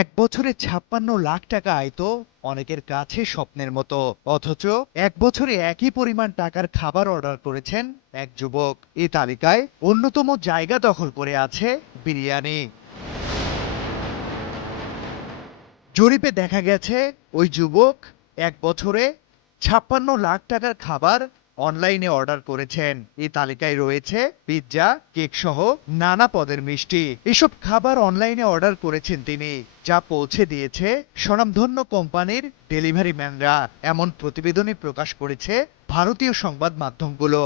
এক বছরে ৫৬ লাখ টাকা আয় তো অনেকের কাছে স্বপ্নের মতো। অথচ এক বছরে একই পরিমাণ টাকার খাবার অর্ডার করেছেন এক যুবক। এই তালিকায় অন্যতম জায়গা দখল করে আছে বিরিয়ানি। জরিপে দেখা গেছে ওই যুবক এক বছরে ৫৬ লাখ টাকার খাবার অনলাইনে অর্ডার করেছেন। এই তালিকায় রয়েছে পিৎজা, কেক সহ নানা পদের মিষ্টি। এসব খাবার অনলাইনে অর্ডার করেছেন তিনি, যা পৌঁছে দিয়েছে স্বনামধন্য কোম্পানির ডেলিভারি ম্যানরা। এমন প্রতিবেদনে প্রকাশ করেছে ভারতীয় সংবাদ মাধ্যমগুলো।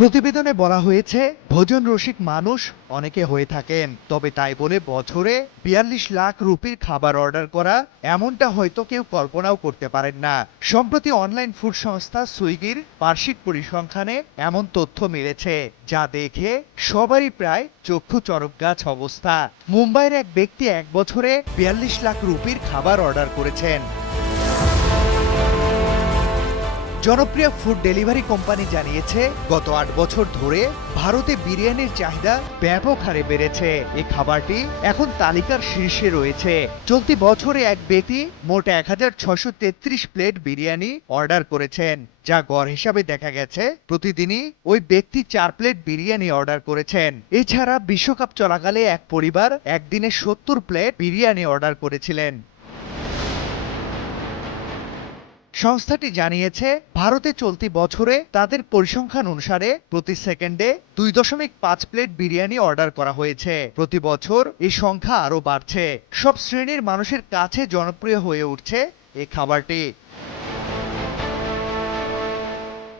প্রতিবেদনে বলা হয়েছে, ভোজন রসিক মানুষ অনেকে হয়ে থাকেন, তবে তাই বলে বছরে ৪২ লাখ রুপির খাবার অর্ডার করা এমনটা হয়তো কেউ কল্পনাও করতে পারেন না। সম্প্রতি অনলাইন ফুড সংস্থা সুইগির বার্ষিক পরিসংখ্যানে এমন তথ্য মিলেছে, যা দেখে সবারই প্রায় চক্ষু চরকগাছ অবস্থা। মুম্বাইয়ের এক ব্যক্তি এক বছরে ৪২ লাখ রুপির খাবার অর্ডার করেছেন। জনপ্রিয় ফুড ডেলিভারি কোম্পানি জানিয়েছে, গত ৮ বছর ধরে ভারতে বিরিয়ানির চাহিদা ব্যাপক হারে বেড়েছে। এই খাবারটি এখন তালিকার শীর্ষে রয়েছে। চলতি বছরে এক ব্যক্তি মোট ১৬৩৩ প্লেট বিরিয়ানি অর্ডার করেছেন, যা গড় হিসাবে দেখা গেছে প্রতিদিনই ওই ব্যক্তি ৪ প্লেট বিরিয়ানি অর্ডার করেছেন। এছাড়া বিশ্বকাপ চলাকালে এক পরিবার একদিনে ৭০ প্লেট বিরিয়ানি অর্ডার করেছিলেন। সংস্থাটি জানিয়েছে, ভারতে চলতি বছরে তাদের পরিসংখ্যান অনুসারে প্রতি সেকেন্ডে ২.৫ প্লেট বিরিয়ানি অর্ডার করা হয়েছে। প্রতি বছর এই সংখ্যা আরও বাড়ছে। সব শ্রেণীর মানুষের কাছে জনপ্রিয় হয়ে উঠছে এই খাবারটি।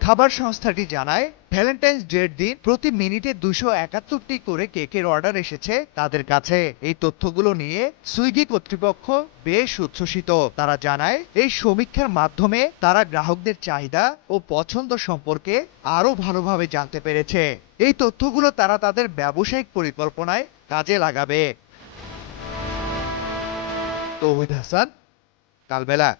খাবার সংস্থাটি জানায়, ভ্যালেন্টাইন্স ডের দিন প্রতি মিনিটে ২৭১টি করে কেকের অর্ডার এসেছে তাদের কাছে। এই তথ্যগুলো নিয়ে সুইগি কর্তৃপক্ষ বেশ উচ্ছ্বসিত। তারা জানায়, এই সমীক্ষার মাধ্যমে তারা গ্রাহকদের চাহিদা ও পছন্দ সম্পর্কে আরও ভালোভাবে জানতে পেরেছে। এই তথ্যগুলো তারা তাদের ব্যবসায়িক পরিকল্পনায় কাজে লাগাবে। তৌহিদ হাসান, কালবেলা।